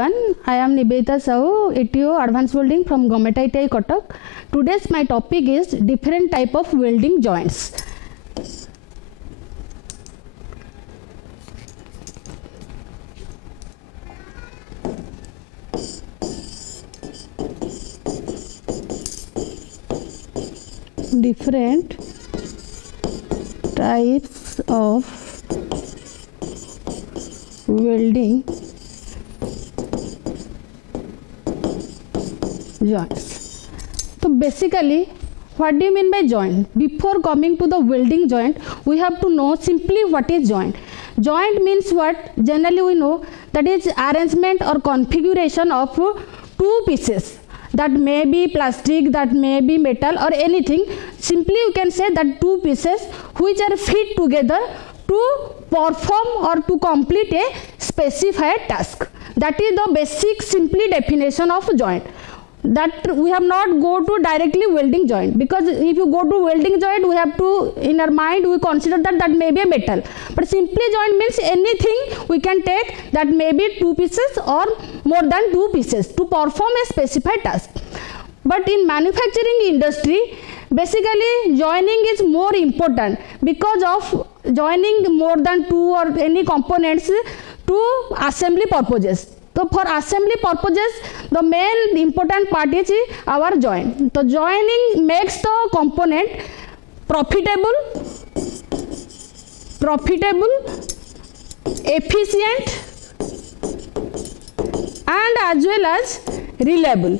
I am Nivedita Sahu, ETO Advanced Welding from Government ITI Cuttack. Today's my topic is different type of welding joints. Different types of welding joints. So basically, what do you mean by joint? Before coming to the welding joint, we have to know simply what is joint. Joint means what? Generally we know that is arrangement or configuration of two pieces. That may be plastic, that may be metal or anything. Simply you can say that two pieces which are fit together to perform or to complete a specified task. That is the basic simply definition of joint. That we have not go to directly welding joint, because if you go to welding joint, we have to, in our mind we consider that may be a metal, but simply joint means anything we can take that may be two pieces or more than two pieces to perform a specified task. But in manufacturing industry, basically joining is more important because of joining more than two or any components to assembly purposes. So for assembly purposes, the main important part is our joint. So joining makes the component profitable, efficient, and as well as reliable.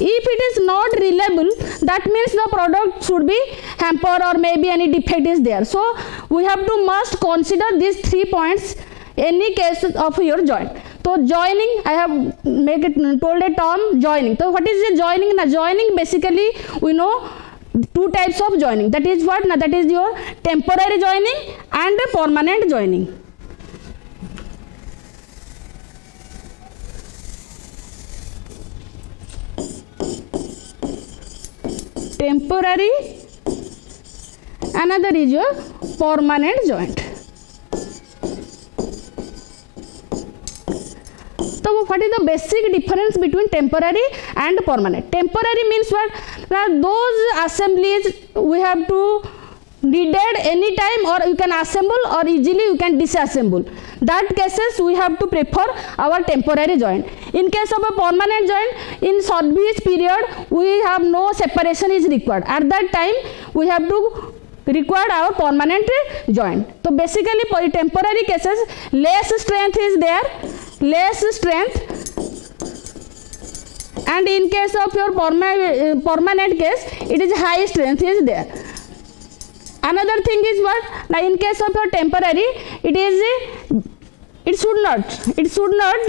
If it is not reliable, that means the product should be hampered or maybe any defect is there. So we have to must consider these 3 points any case of your joint. So joining, I have told a term joining. So what is the joining? Now joining basically we know two types of joining. That is what? Now that is your temporary joining and permanent joining. Temporary, another is your permanent joint. So what is the basic difference between temporary and permanent? Temporary means what? Now those assemblies we have to needed any time, or you can assemble or easily you can disassemble. That cases we have to prefer our temporary joint. In case of a permanent joint, in service period we have no separation is required. At that time we have to require our permanent joint. So basically for temporary cases less strength is there, and in case of your permanent case it is high strength is there. Another thing is what? Now in case of your temporary, it should not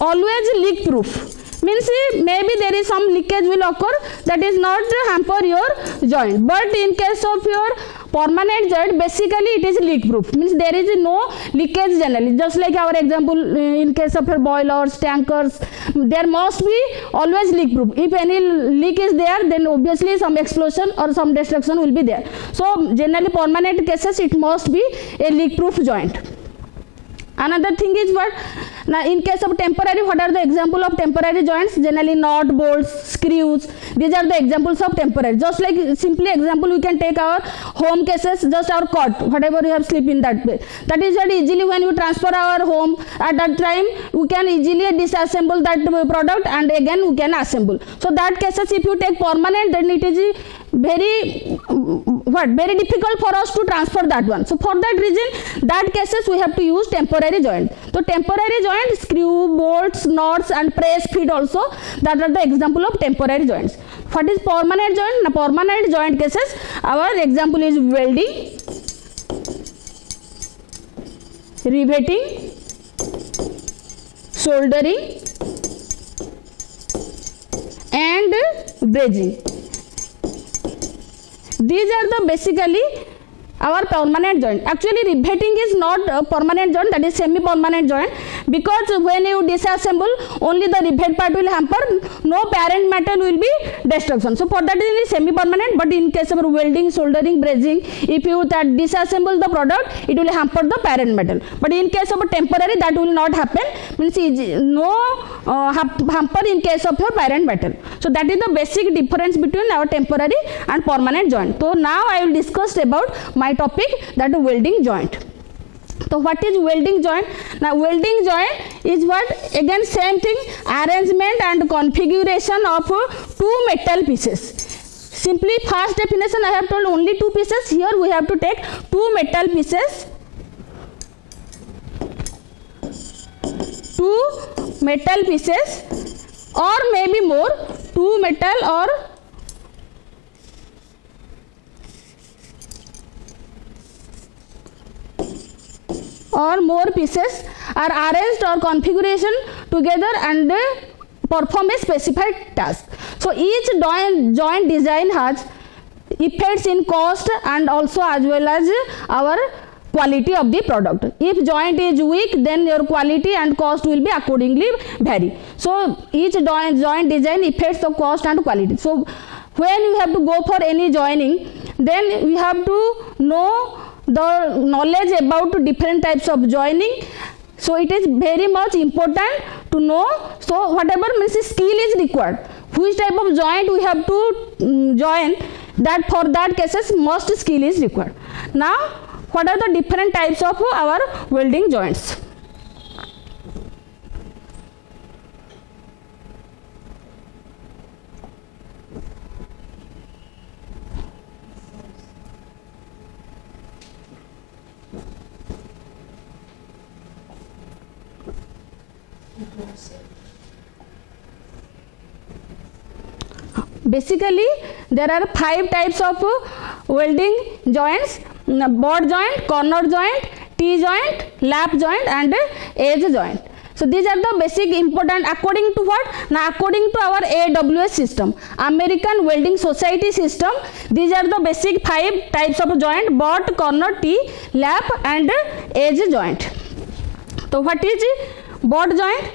always leak proof. Means maybe there is some leakage will occur, that is not hamper your joint. But in case of your permanent joint, basically it is leak proof. Means there is no leakage generally. Just like our example, in case of your boilers, tankers, there must be always leak proof. If any leak is there, then obviously some explosion or some destruction will be there. So generally permanent cases it must be a leak proof joint. Another thing is what? Now in case of temporary, what are the example of temporary joints? Generally nut, bolts, screws. These are the examples of temporary. Just like simply example, we can take our home cases, just our cot, whatever you have sleep in that way. That is that easily when you transfer our home, at that time we can easily disassemble that product and again we can assemble. So that cases if you take permanent, then it is very difficult for us to transfer that one. So for that reason, that cases we have to use temporary joint. So temporary joint, screw, bolts, nuts and press feed also, that are the example of temporary joints. What is permanent joint? Now permanent joint cases, our example is welding, riveting, soldering and brazing. These are the basically our permanent joint. Actually riveting is not a permanent joint, that is semi-permanent joint. because when you disassemble only the rivet part will hamper, no parent metal will be destruction. So for that it is semi permanent, but in case of welding, soldering, brazing, if you disassemble the product it will hamper the parent metal, but in case of a temporary that will not happen, means no hamper in case of your parent metal. So that is the basic difference between our temporary and permanent joint. So now I will discuss about my topic, that welding joint. So what is welding joint? Now welding joint is what, again same thing, arrangement and configuration of two metal pieces. Simply first definition I have told only two pieces, here we have to take two metal pieces, or maybe more, two metal or more pieces are arranged or configuration together and perform a specified task. So each joint design has effects in cost and also as well as our quality of the product. If joint is weak, then your quality and cost will be accordingly vary. So each joint design affects the cost and quality. So when you have to go for any joining, then we have to know the knowledge about different types of joining. So it is very much important to know. So whatever means skill is required, which type of joint we have to join, that for that cases most skill is required. Now what are the different types of our welding joints? Basically there are 5 types of welding joints: butt joint, corner joint, T-joint, lap joint and edge joint. So these are the basic important according to what? Now according to our AWS system, American Welding Society system, these are the basic 5 types of joint: butt, corner, T, lap and edge joint. So what is butt joint?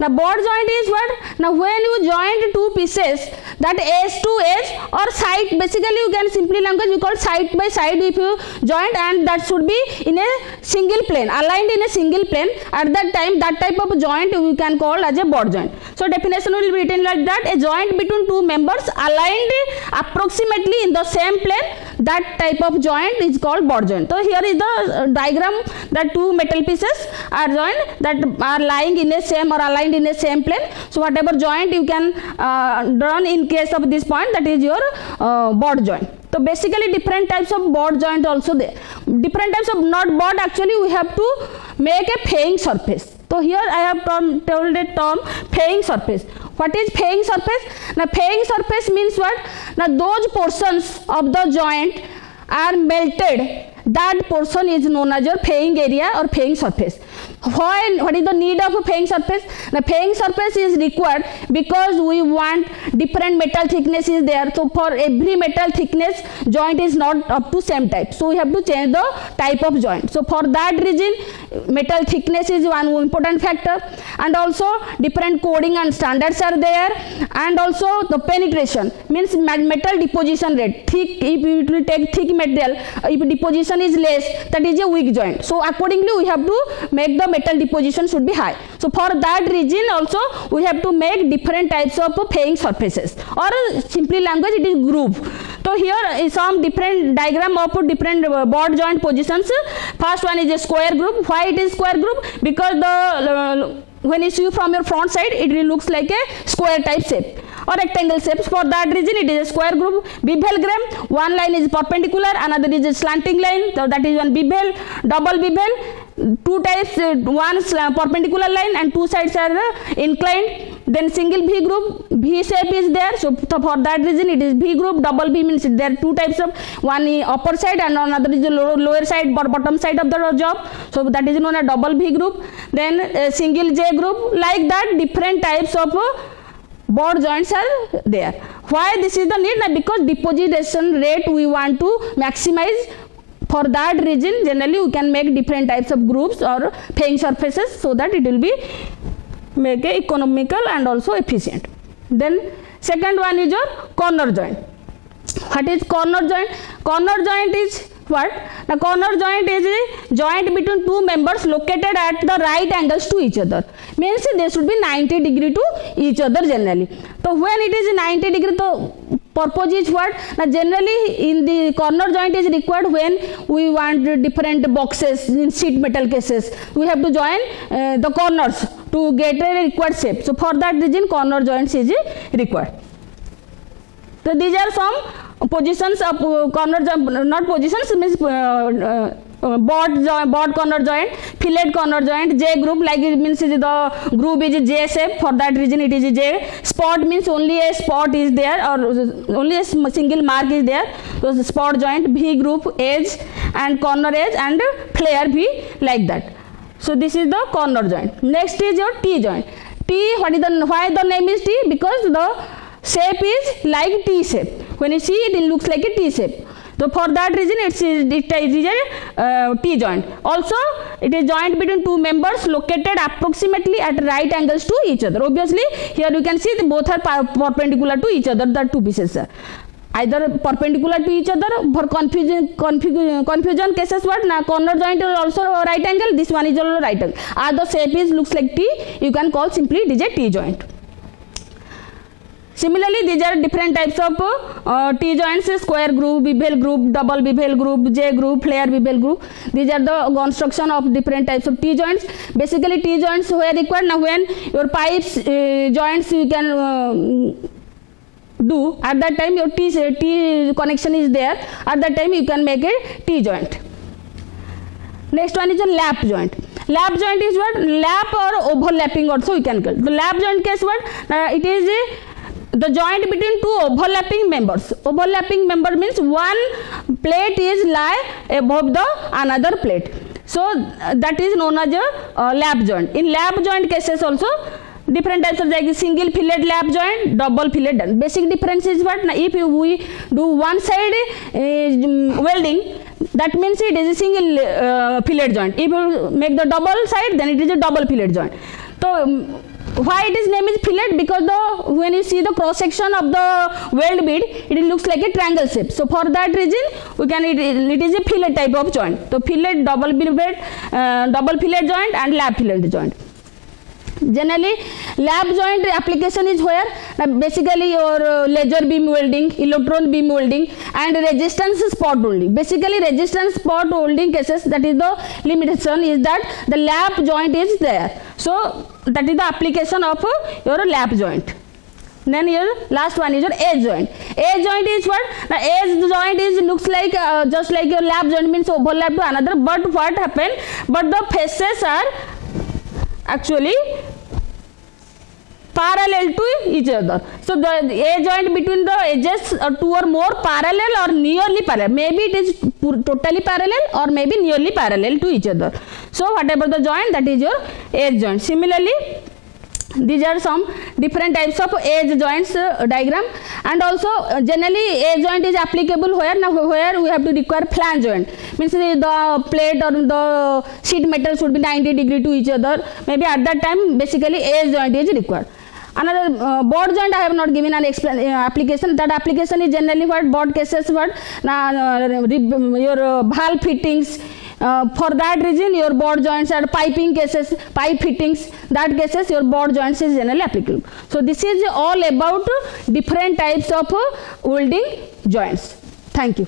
Now butt joint is what? Now when you join two pieces, that edge to edge or side, basically you can simply language we call side by side if you joint, and that should be in a single plane, aligned in a single plane. At that time that type of joint we can call as a butt joint. So definition will be written like that: a joint between two members aligned approximately in the same plane, that type of joint is called butt joint. So here is the diagram that two metal pieces are joined that are lying in a same or aligned in a same plane. So whatever joint you can draw in case of this point, that is your butt joint. So basically different types of butt joint also there. Different types of not butt, actually we have to make a faying surface. So here I have told a term faying surface. What is faying surface? Now faying surface means what? Now those portions of the joint are melted, that portion is known as your faying area or faying surface. What is the need of a faying surface? The faying surface is required because we want different metal thickness is there. So for every metal thickness, joint is not up to same type. So we have to change the type of joint. So for that reason, metal thickness is one important factor, and also different coding and standards are there, and also the penetration means metal deposition rate. Thick, if you will take thick material, if deposition is less, that is a weak joint. So accordingly we have to make the metal deposition should be high. So for that reason also we have to make different types of faying surfaces, or simply language it is groove. So here is some different diagram of different butt joint positions. First one is a square groove. Why it is square groove? Because the when you see from your front side, it looks like a square type shape or rectangle shapes. For that reason it is a square groove. Bevelgram, one line is perpendicular, another is a slanting line, so that is one bevel. Double bevel, two types, one perpendicular line and two sides are inclined. Then single V groove, V shape is there, so for that reason it is V groove. Double V means there are two types of, one is upper side and another is the lower side or bottom side of the job, so that is known as double V groove. Then single J groove. Like that different types of butt joints are there. Why this is the need? Because deposition rate we want to maximize For that reason, generally we can make different types of grooves or paying surfaces so that it will be make a economical and also efficient. Then second one is your corner joint. What is corner joint? Corner joint is what? The corner joint is a joint between two members located at the right angles to each other. Means they should be 90 degree to each other generally. So when it is 90 degree, the purpose is what? Now generally in the corner joint is required when we want different boxes in sheet metal cases. We have to join the corners to get a required shape. So for that reason corner joints is required. So these are some positions of corner joint, not positions, means board corner joint, fillet corner joint, J groove, like it means the groove is J shape, for that reason it is J. Spot means only a spot is there or only a single mark is there. So the spot joint, V groove, edge and corner edge and flare V, like that. So this is the corner joint. Next is your T joint. T, why the name is T? Because the shape is like T shape. When you see it, it looks like a T shape. So for that reason it is a T joint. Also it is joint between two members located approximately at right angles to each other. Obviously here you can see both are perpendicular to each other, the two pieces. Either perpendicular to each other. For confusion cases, what? Now corner joint is also right angle, this one is also right angle. As the shape is looks like T, you can call simply it is a T joint. Similarly, these are different types of T joints: square groove, bevel groove, double bevel groove, J groove, flare bevel groove. These are the construction of different types of T joints. Basically, T joints were required. Now, when your pipes joints you can do, at that time your T connection is there. At that time you can make a T joint. Next one is a lap joint. Lap joint is what? Lap or overlapping also you can call. The lap joint case what? It is the joint between two overlapping members. Overlapping member means one plate is lie above the another plate. So that is known as a lap joint. In lap joint cases also different types of, like single fillet lap joint, double fillet joint. Basic difference is what? Now, if we do one side welding, that means it is a single fillet joint. If you make the double side, then it is a double fillet joint. So why it is name is fillet? Because when you see the cross section of the weld bead, it looks like a triangle shape. So for that reason we can it is a fillet type of joint. So fillet, double fillet joint and lap fillet joint. Generally lap joint application is where basically your laser beam welding, electron beam welding and resistance spot welding. Basically resistance spot welding cases, that is the limitation is that the lap joint is there. So that is the application of your lap joint. Then your last one is your edge joint. Edge joint is what? The edge joint is looks like just like your lap joint, means overlap to another, but what happened? But the faces are actually parallel to each other. So the edge joint between the edges two or more parallel or nearly parallel. Maybe it is totally parallel or maybe nearly parallel to each other. So whatever the joint, that is your edge joint. Similarly, these are some different types of edge joints diagram, and also generally edge joint is applicable where? Now where we have to require flange joint, means the plate or the sheet metal should be 90 degree to each other. Maybe at that time basically edge joint is required. Another board joint I have not given an application. That application is generally what? Board cases what? Your valve fittings. For that reason your board joints are piping cases, pipe fittings, that cases your board joints is generally applicable. So this is all about different types of welding joints. Thank you.